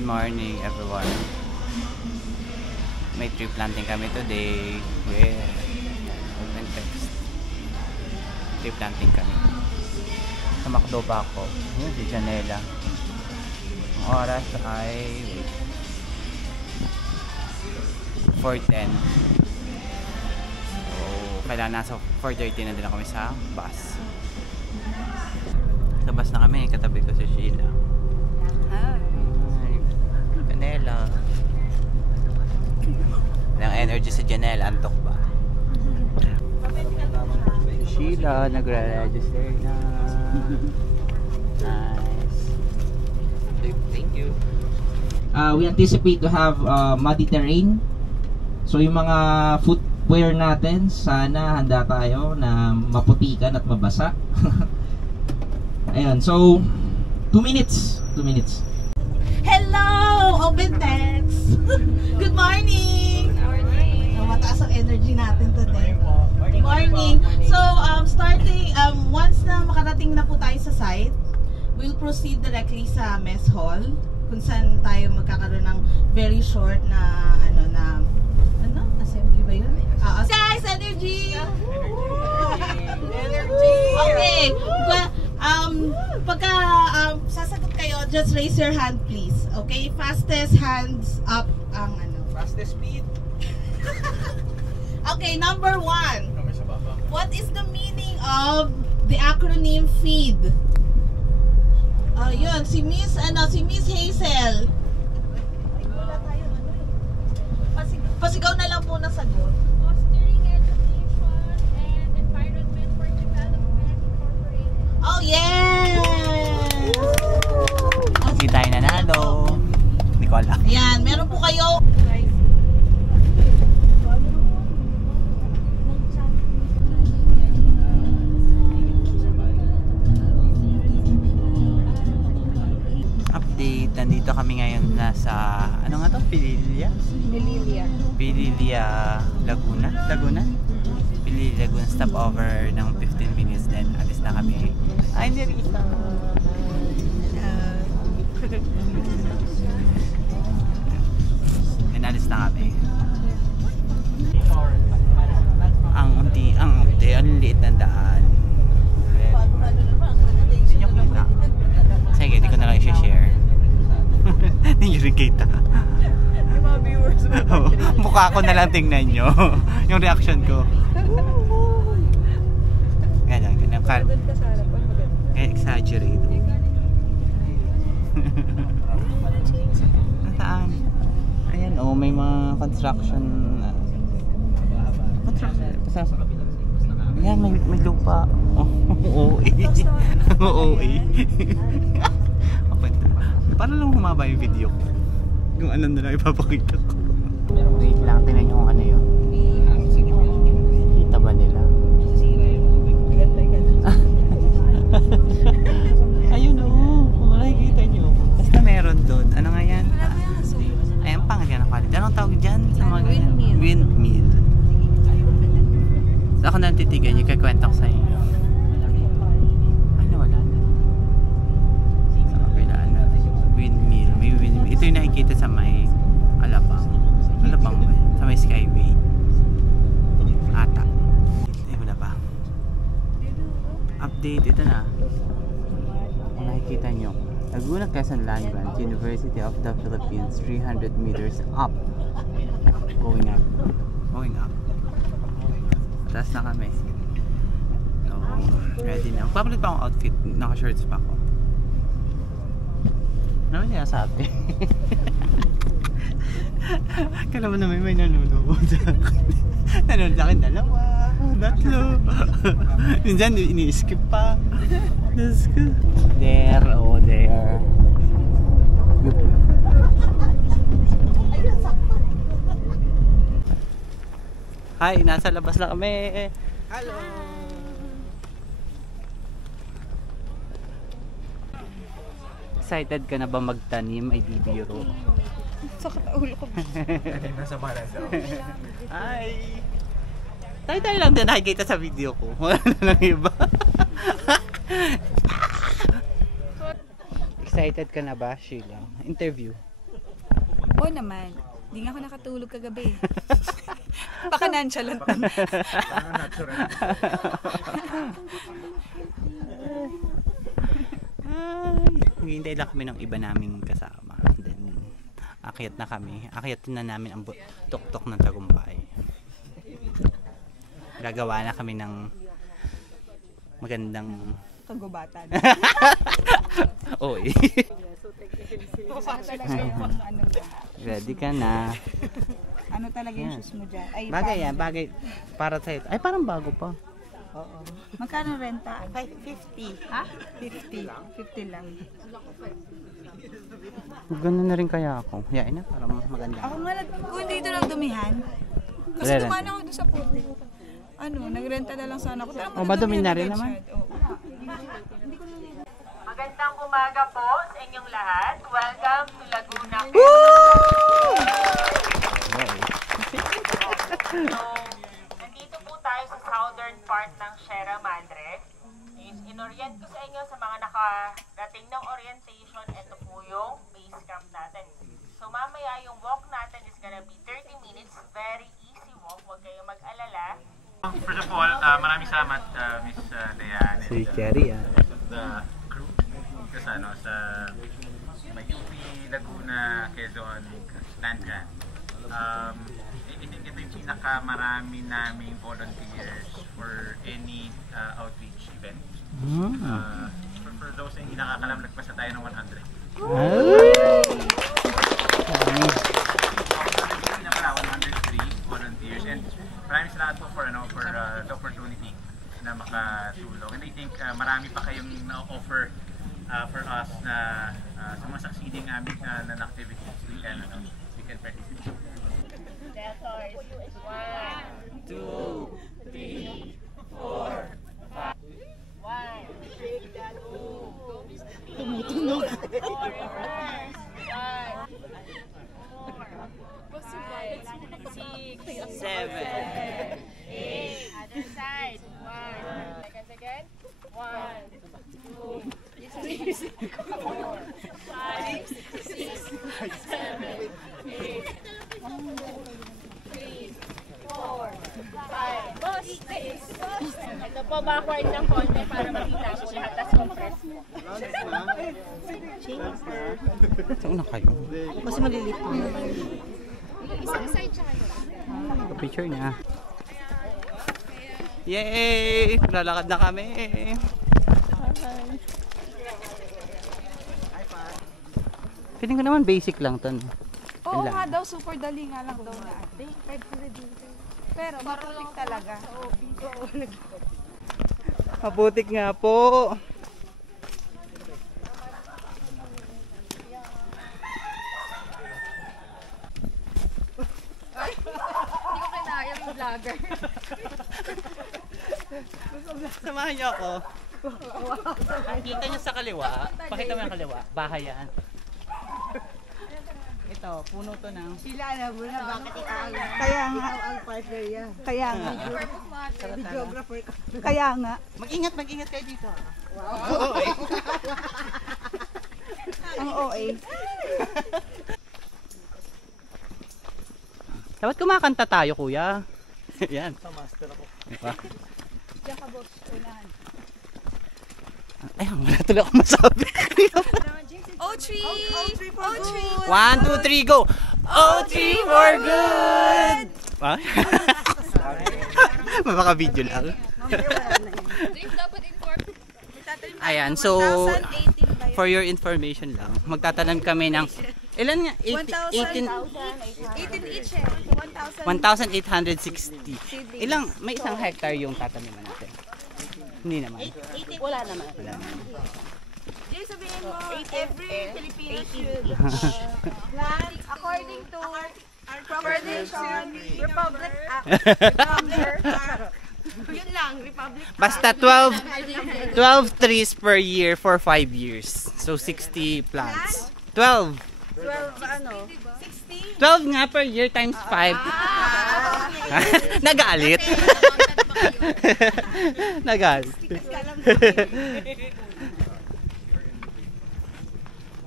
Good morning everyone. May tree planting kami today. Open text. Tree planting kami. Tumakbo pa ako. Yun, si Janela. Ang oras ay 4:10. So, kailangan nasa 4:30 na din kami sa bus. Sa bus na kami, katabi ko si Sheila. Hi! Janela. Ang energy sa Janela, antok ba? Sheila, nagre-register na. Nice. Thank you. We anticipate to have muddy terrain. So yung mga footwear natin, sana handa tayo na maputikan at mabasa. Ayun, so 2 minutes. 2 minutes. Hello! Open text! Good morning! Mataas ang energy natin today. Good morning! So, starting, once na makarating na po tayo sa site, we'll proceed directly sa mess hall, kung saan tayo magkakaroon ng very short na, assembly ba yun? Guys, energy! Energy! Okay! Pagka sasagot kayo, just raise your hand please. Okay? Fastest hands up ang Fastest speed. Okay, number 1. What is the meaning of the acronym FEED? Yun, si Miss Hazel. Pasigaw na lang po na sagot. Fostering Education and Environment for Development Incorporated. Oh, yes! Hindi tayo nanalo. Hindi ko alam. Ayan, meron po kayo. Update, nandito kami ngayon nasa, ano nga to? Pililia, Laguna? Pililia Laguna, stopover ng 15 minutes then alis na kami. Ay, nirita! And alis na kami. Ang liit ng daan. Hindi nyo kita. Sige, di ko na lang i-share. Hindi nyo rin kita. Yung mga viewers mo. Mukha ko na lang tingnan nyo. Yung reaction ko. Ganyan. Kaya exaggerate. Nasaan? Ayan, may mga construction. Ayan, may lupa. OA. OA. Para lang humaba yung video ko. Yung ano na lang ipapakita ko. Wait lang, tinan nyo kung ano yun. Kita ba nila? Ayun kung makikita nyo. Basta meron doon. Ano nga yan? Ayan, pangalan ng quality. Anong tawag dyan? Sa mga windmill. So ako nang titigan, yung kakwento ko sa inyo. Ano, wala na. Sa kabila na. Windmill. May windmill. Ito yung nakikita sa may Alabang ba? Sa may Skyway. Ata. Ay, wala pa. Update. Ito na. Kung nakikita nyo. Laguna Quezon Land Grant, University of the Philippines, 300 meters up. Going up. Taas na kami. So, ready na. Papalit pa akong outfit. Naka-shirts pa ako. Ano ba sinasabi? Kala mo naman may nanonood sa akin. Nanonood sa akin, 2, 3. Minsan, ini-skip pa. Let's go. There. Hi, nasa labas na kami. Hello. Excited ka na ba magtanim ay bibiro? Sakit ang ulo ko. Nasa balas daw. Hi. Tayo lang din nakikita sa video ko. Wala na lang iba. Excited ka na ba, Sheila? Interview. Oo naman. Hindi nga ako nakatulog kagabi. Baka nonchalant lang. Hihintay lang kami ng iba naming kasama. Then, akyat na kami. Akyatin na namin ang tuktok ng Tagumpay. Gagawa na kami ng magandang Kagubatan. Oy. Ready ka na. Ano talaga yung shoes mo dyan? Ay, Bagay yan, bagay. Para sa'yo. Ay, parang bago pa. Oo. Magkano renta? 50. Ha? 50. 50 lang. Ganun na rin kaya ako. Yain na, para maganda. Ako nga, kung dito lang dumihan. Kasi Re-rent. dumaan ako doon sa puti. Ano, nagrenta na lang sana ako. O, madumi na rin naman. Magandang umaga po sa inyong lahat. Welcome to Laguna. So, nandito po tayo sa southern part ng Sierra Madre. In-orient ko sa inyo sa mga nakarating ng orientation. Ito po yung base camp natin. So, mamaya yung walk natin is gonna be 30 minutes. Very easy walk. Huwag kayong mag-alala. First of all, maraming salamat, Miss Dayan. Si Cherry, The crew sa may UP, Laguna, Quezon, Land Grant. I think ito yung pinakamarami naming volunteers for any outreach event. For those na hindi nakakalam, nagpasa tayo ng 100. Wala, 103 volunteers. And maraming salamat po for the opportunity na makatulong. And I think marami pa kayong na-offer for us na sa mga succeeding aming na activities we can participate. 1, 2, 3, 4, 5. 1, shake that tumutunog. 4, 5, 6, 7, 8. Other side. 1. Seconds again. 1, 2, 3, 4, 5, 6, 7, 8. 3, 4, 5. Boss, please. Ito po, backward ng konti para makita mo lahat. Tapos compress mo. Saan na kayo? Kasi malilit mo. Isang side siya kayo. Picture niya. Yay! Lalakad na kami. Feeling ko naman basic lang to. No? Oo nga daw, super dali nga lang daw na ate. Pero maputik talaga. Maputik nga po. Hindi ko kinaya yung vlogger. Samahan niyo ako. Kita niyo sa kaliwa. Pakita mo yung kaliwa. Bahay yan. Ito, puno to ng... Sila na muna, bakit ikaw Kaya nga. Ang partner yan. Kaya nga. Videographer ka. Kaya nga. Mag-ingat kayo dito. Wow. Ang OA. Dapat kumakanta tayo, kuya. Yan. Sa master ako. Diyan ka boss, unahan. Ay, wala tuloy ako masabi. O3! O3! 1, 2, 3, go! O3 for good! Ah? Mapaka-video lang. James, dapat inform. Ayan, so for your information lang, magtatanim kami ng ilan nga? 18 each eh. 1,860. Ilang may isang hectare yung tataniman natin. Hindi naman. Wala naman. Wala naman. Jay, sabihin mo, every Filipino should plant according to Republic Act. Yun lang, Republic Act. Basta 12 trees per year for 5 years. So 60 plants. 12. 12, ano? 60? 12 nga per year times 5. Nagalit. Nagalit.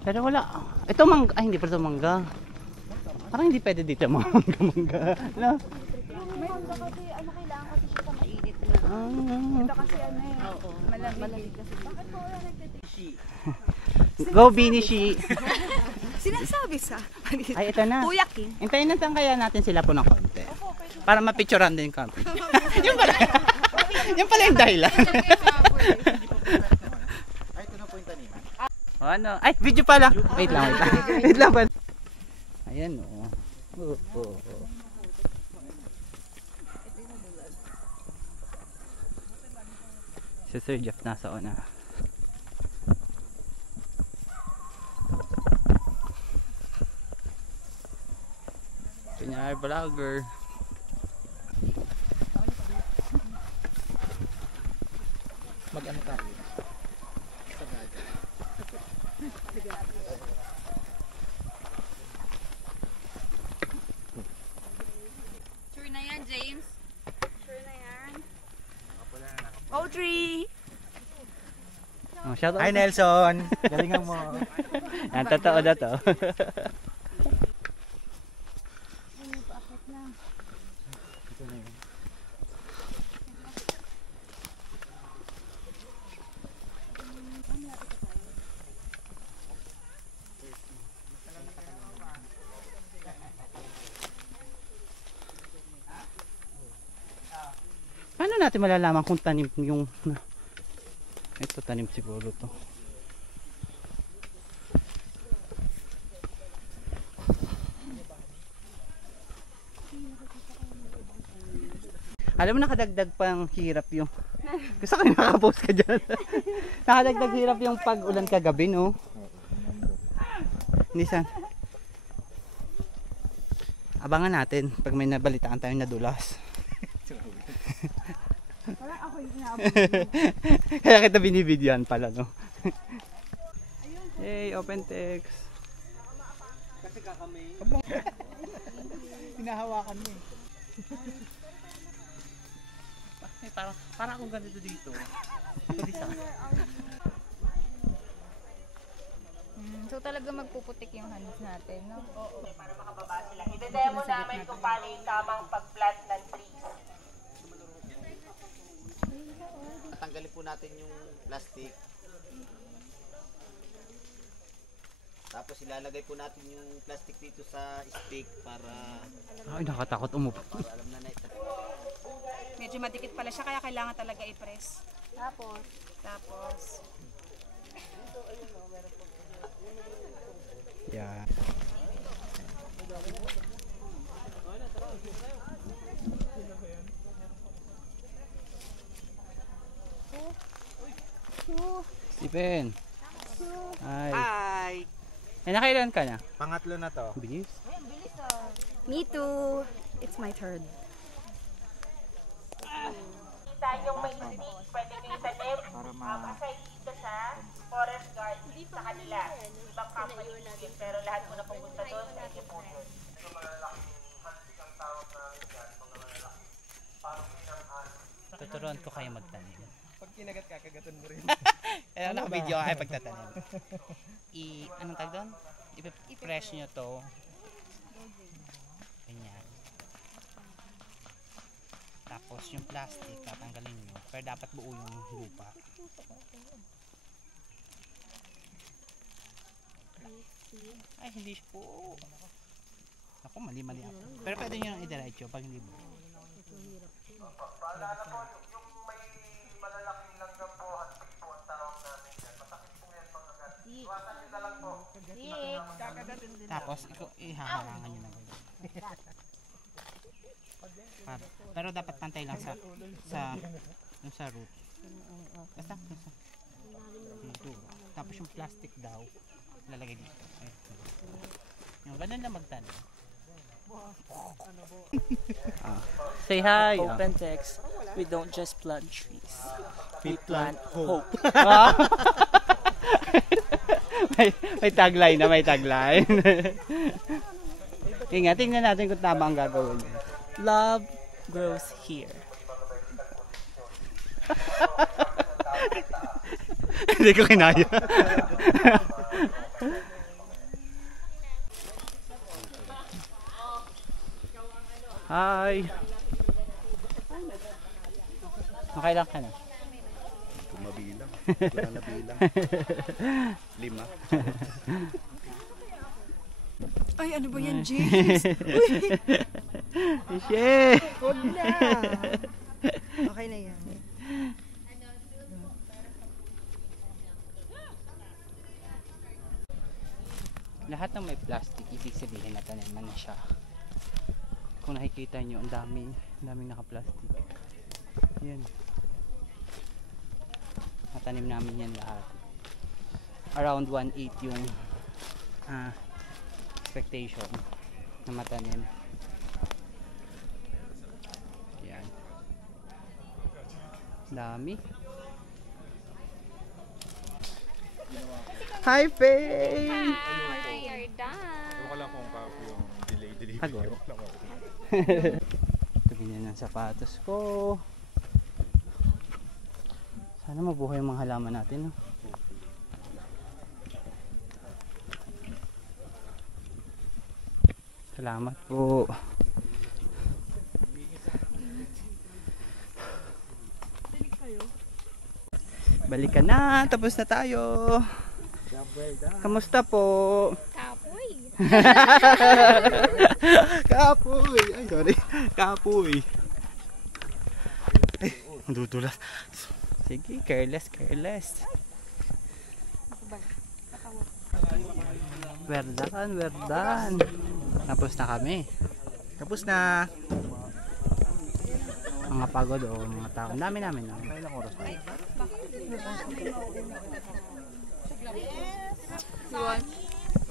Pero wala. Ito mangga. Ay, hindi pa ito mangga. Parang hindi pwede dito mga mangga-mangga. No? May mangga kasi, kailangan kasi siya sa mainit na. Ito kasi malamig kasi. Bakit po wala nagtitip? Go, Binishi! Sinasabi sa. Ay, ito na. Kuya Kim. Hintayin na kaya natin sila po ng konti. Para mapicturean din kami. Yung pala. Yung pala yung dahilan. Ay, ito na po yung taniman. Ano? Ay, video pala. Wait lang. Wait lang pa. Ayan o. Si Sir Jeff nasa una. Pinyay vlogger. Mag-ano tayo? Sure na yan, James. Sure na yan. O3! Oh, shout out. Hi Nelson! Galingan mo. Yan, totoo na to. Paano natin malalaman kung tanim yung ito tanim siguro to. Alam mo nakadagdag pang hirap yung gusto ko yung nakapost ka dyan. Nakadagdag hirap yung pag-ulan kagabi, no? Nisan. Abangan natin pag may nabalitaan tayong nadulas. Kaya kita binibidyoan pala, no? Hey, open text. Kasi kakamay. Hinahawakan mo eh. Parang akong ganito dito. So talaga magpuputik yung hands natin, no? Para makababa sila. Ide-demo namin kung paano yung tamang pag-plant ng trees. Tanggalin po natin yung plastic. Tapos ilalagay po natin yung plastic dito sa stick para Ay, nakatakot umupo. para alam na ito. Medyo madikit pala siya kaya kailangan talaga i-press. Tapos. Yeah. Stephen. Hi. Hi! Eh, nakailan ka na? Pangatlo na to. Bilis. Me too. It's my turn. Kita yung may stick, pwede nyo itanim. Aside dito sa forest guard sa kanila. Ibang company yun, pero lahat mo na pupunta doon, pwede po yun. Tuturuan ko kayo magtanim. Pag kinagat kakagatan mo rin. Eh, naka-video ka ay pagtatanim. Anong tag doon? I-press nyo to. Ganyan. Tapos yung plastic, tatanggalin nyo. Pero dapat buo yung lupa. Ay, hindi po. Ako, mali-mali ako. Pero pwede nyo nang idiretso pag hindi buo. Paalala po, yung may malalaking langgam po, hatpik po ang tawag namin dyan. Masakit po yan mga gat. Iwasan nyo na lang po. Tapos, ihaharangan nyo na ganyan. Pero dapat pantay lang sa root. Basta. Dito. Tapos yung plastic daw, lalagay dito. Yung ganun na magtanim. Say hi. Open text, we don't just plant trees. We plant hope. may tagline na, may tagline. Ingat, tingnan natin kung tama ang gagawin. Love grows here. Hindi ko kinaya. Hi! Makailan ka na? Mabilang. Wala na bilang. 5. Ay, ano ba yan, James? Shit! Huwag na. Okay na yan. Lahat ng may plastic, ibig sabihin na taniman na siya. Kung nakikita nyo, ang daming naka-plastic. Yan. Natanim namin yan lahat. Around 1/8 yung expectation na matanim. Yan. Dami. Hi, Faye! Hi, you're done. Ako lang kung kapo yung delay. Pagod. Tumingin ng sapatos ko. Sana mabuhay yung mga halaman natin, no? Salamat po. Balik ka na, tapos na tayo. Kamusta po? Kapoy. Kapoy. Ay, sorry. Kapoy. Ay, madudulas. Sige, careless. We're done. Tapos na kami. Tapos na. Mga pagod o mga tao. Ang dami namin. Kailang oras na?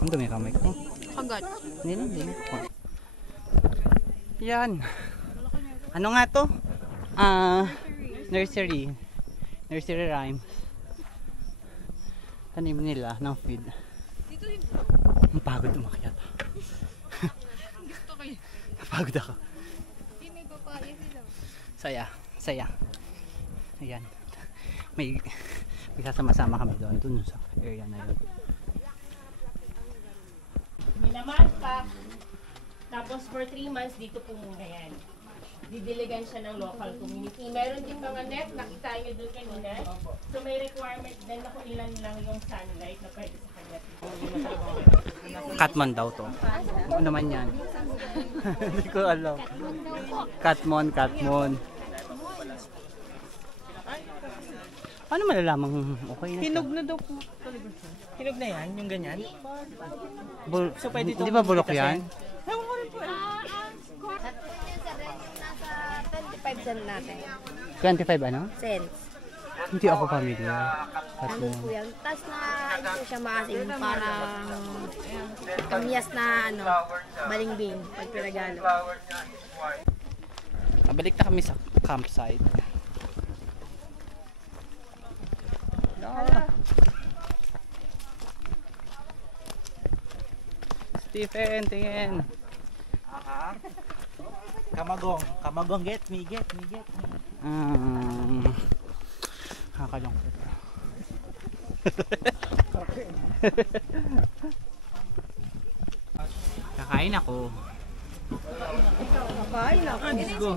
Ang dumi kamay ko. Kagat. Hindi. Yan. Ano nga to? Nursery rhymes. Tanim nila ng feed. Ang pagod umakyat. Gusto ko yun. Napagod ako. Hindi, may papaya sila. Saya. Ayan. May sasama-sama kami doon sa area na yun. Minamatpak. Tapos for 3 months, dito po muna yan. Didiligan siya ng local community. Meron din mga net, nakita nyo doon kanina. So may requirement din na kung ilan lang yung sunlight na pwede sa kanya. Katmon daw to. Ano naman yan? Hindi ko alam. Katmon. Paano malalamang okay na siya? Hinog na daw po. Hinog na yan, yung ganyan. So pwede Hindi ba bulok yan? Ewan ko rin po. Nasa 25 cents natin. 25 ano? Cents. Hindi ako familiar. Ano po yan? Tapos na ito siya maasim parang kamyas na balingbing pag pinagalo. Balik na kami sa campsite. Stephen, tingin. Kamagong, get me. Kakalungkot. Kakain ako. Let's go.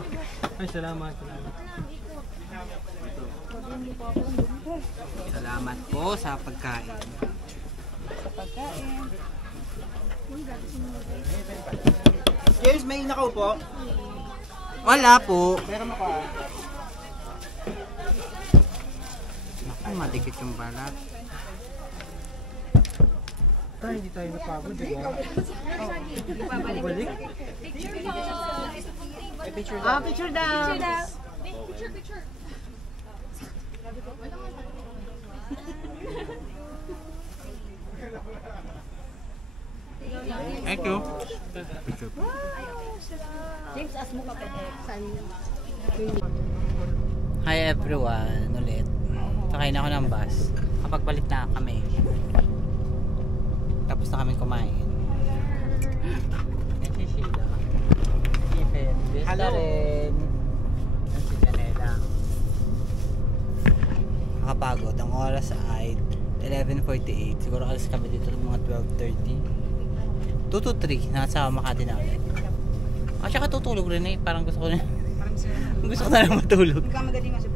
Ay, salamat. Salamat po sa pagkain. James, may nakaw po? Wala po. Meron mo ka? Naku, madikit yung balat. Hindi tayo napagod, di ba? Balik? Picture daw. Picture daw. Picture. Thank you. James, as mo ka pa Hi everyone, ulit. Sakay na ako ng bus. Kapagbalik na kami. Tapos na kami kumain. Yan si Sheila. Stephen, Vista rin. Yan si Janela. Nakapagod. Ang oras ay 11:48. Siguro alas kami dito mga 12:30. 2 to 3. Nasa Makati na ulit. Tsaka tutulog rin eh. Parang gusto ko na. Gusto ko na lang matulog. Nagkamadali nga siya